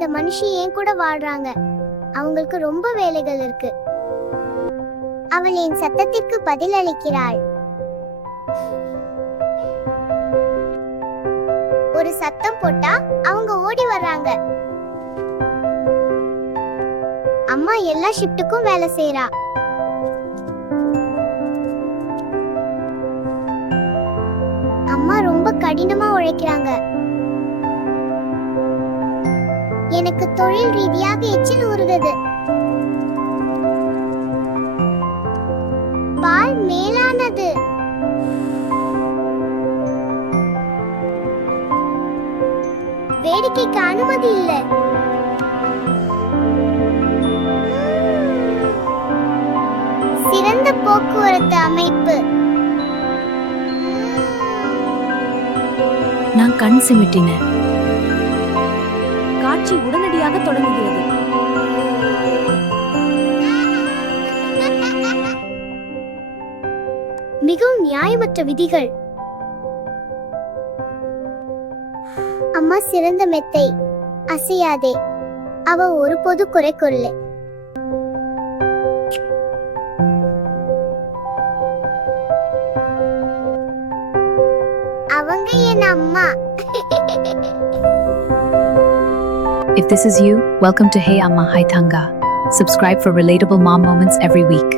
இந்த மனுஷி ஏன் கூட வாழ்றாங்க. அவங்களுக்கு ரொம்ப வேலைகள் இருக்கு. அவள் என் சத்தத்திற்கு பதில் அளிக்கிறாள். ஒரு சத்தம் போட்டா அவங்க ஓடி வர்றாங்க. அம்மா எல்லா ஷிஃப்ட்டுக்கும் வேலை செய்றா. அம்மா ரொம்ப கடினமா உழைக்கிறாங்க. எனக்கு தொழில் ரீதியாக எச்சில் ஊறுகிறது. பால் மேலானது. வேடிக்கைக்கு அனுமதி இல்லை. சிறந்த போக்குவரத்து அமைப்பு. நான் கண் சிமிட்டினேன். காட்சி உடனடியாக தொடங்குகிறது. மிகவும் நியாயமற்ற விதிகள். அம்மா சிறந்த மெத்தை. அசையாதே. அவ ஒருபோது குறை கொள்ள. அவங்க என் அம்மா. If this is you, welcome to Hey Amma Hai Tanga. Subscribe for relatable mom moments every week.